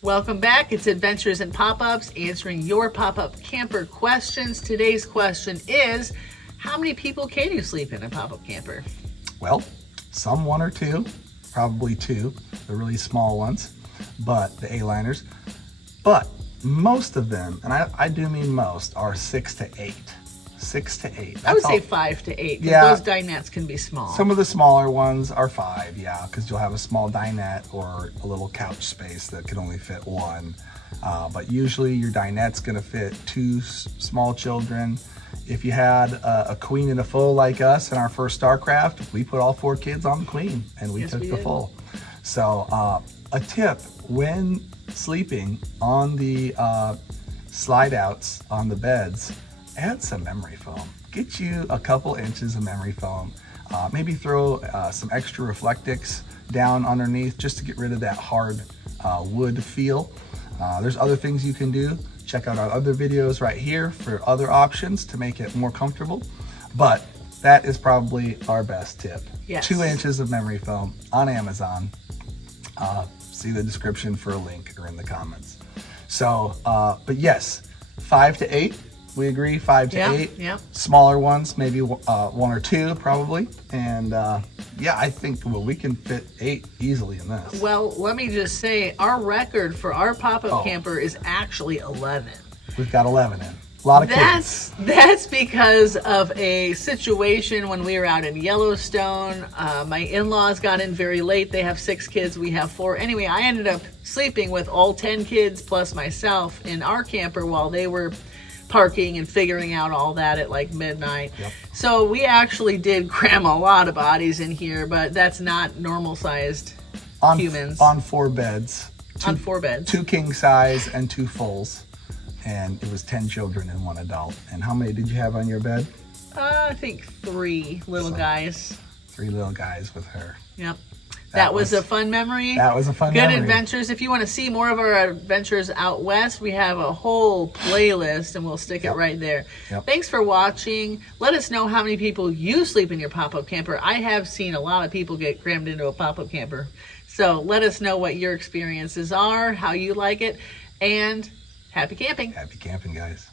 Welcome back. It's Adventures in Pop-Ups, answering your pop-up camper questions. Today's question is, how many people can you sleep in a pop-up camper? Well, some one or two, probably two, the really small ones, but the A-liners. But most of them, and I do mean most, are 6 to 8. 6 to 8. I would say 5 to 8. Yeah. Those dinettes can be small. Some of the smaller ones are 5, yeah, because you'll have a small dinette or a little couch space that can only fit one. But usually your dinette's going to fit 2 small children. If you had a queen and a full like us in our first StarCraft, we put all 4 kids on the queen and we took the full. So a tip when sleeping on the slide outs on the beds, add some memory foam. Get you a couple inches of memory foam. Maybe throw some extra Reflectix down underneath just to get rid of that hard wood feel. There's other things you can do. Check out our other videos right here for other options to make it more comfortable. But that is probably our best tip. Yes. 2 inches of memory foam on Amazon. See the description for a link or in the comments. So, but yes, 5 to 8. We agree, 5 to 8. Yeah. Smaller ones, maybe 1 or 2 probably. And yeah, I think we can fit 8 easily in this. Well, let me just say, our record for our pop-up camper is actually 11. We've got 11 in. A lot of kids. That's because of a situation when we were out in Yellowstone. My in-laws got in very late. They have 6 kids, we have 4. Anyway, I ended up sleeping with all 10 kids plus myself in our camper while they were parking and figuring out all that at like midnight. Yep. So we actually did cram a lot of bodies in here, but that's not normal sized humans. On 4 beds. On 4 beds. 2 king size and 2 fulls. And it was 10 children and 1 adult. And how many did you have on your bed? I think 3 little guys. 3 little guys with her. Yep. That was a fun memory. That was a fun memory. Good adventures. If you want to see more of our adventures out west, we have a whole playlist and we'll stick it right there. Yep. Thanks for watching. Let us know how many people you sleep in your pop-up camper. I have seen a lot of people get crammed into a pop-up camper. So let us know what your experiences are, how you like it, and happy camping. Happy camping, guys.